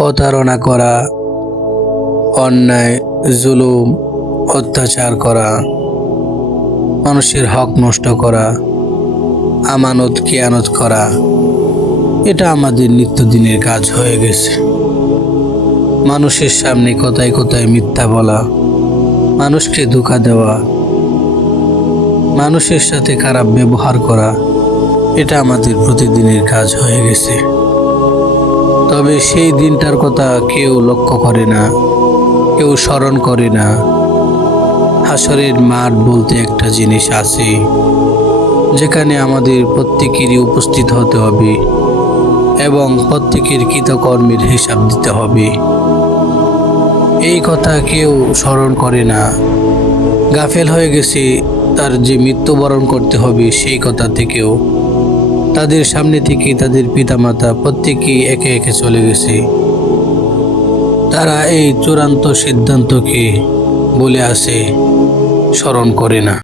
প্রতারণা করা, অন্যায়, জুলুম, অত্যাচার করা, মানুষের হক নষ্ট করা, আমানত খেয়ানত করা, এটা আমাদের নিত্যদিনের কাজ হয়ে গেছে। মানুষের সামনে কথায় কথায় মিথ্যা বলা, মানুষকে ধোঁকা দেওয়া, মানুষের সাথে খারাপ ব্যবহার করা, এটা আমাদের প্রতিদিনের কাজ হয়ে গেছে। তবে সেই দিনটার কথা কেউ লক্ষ্য করে না, কেউ স্মরণ করে না। হাসরের মাঠ বলতে একটা জিনিস আছে, যেখানে আমাদের প্রত্যেকেরই উপস্থিত হতে হবে এবং প্রত্যেকের কৃতকর্মের হিসাব দিতে হবে। এই কথা কেউ স্মরণ করে না, গাফেল হয়ে গেছে। তার যে মৃত্যুবরণ করতে হবে সেই কথা থেকেও, তাদের সামনে থেকে তাদের পিতামাতা প্রত্যেকেই একে একে চলে গেছে। তারা এই চূড়ান্ত সিদ্ধান্তকে বলে আসে, স্মরণ করে না।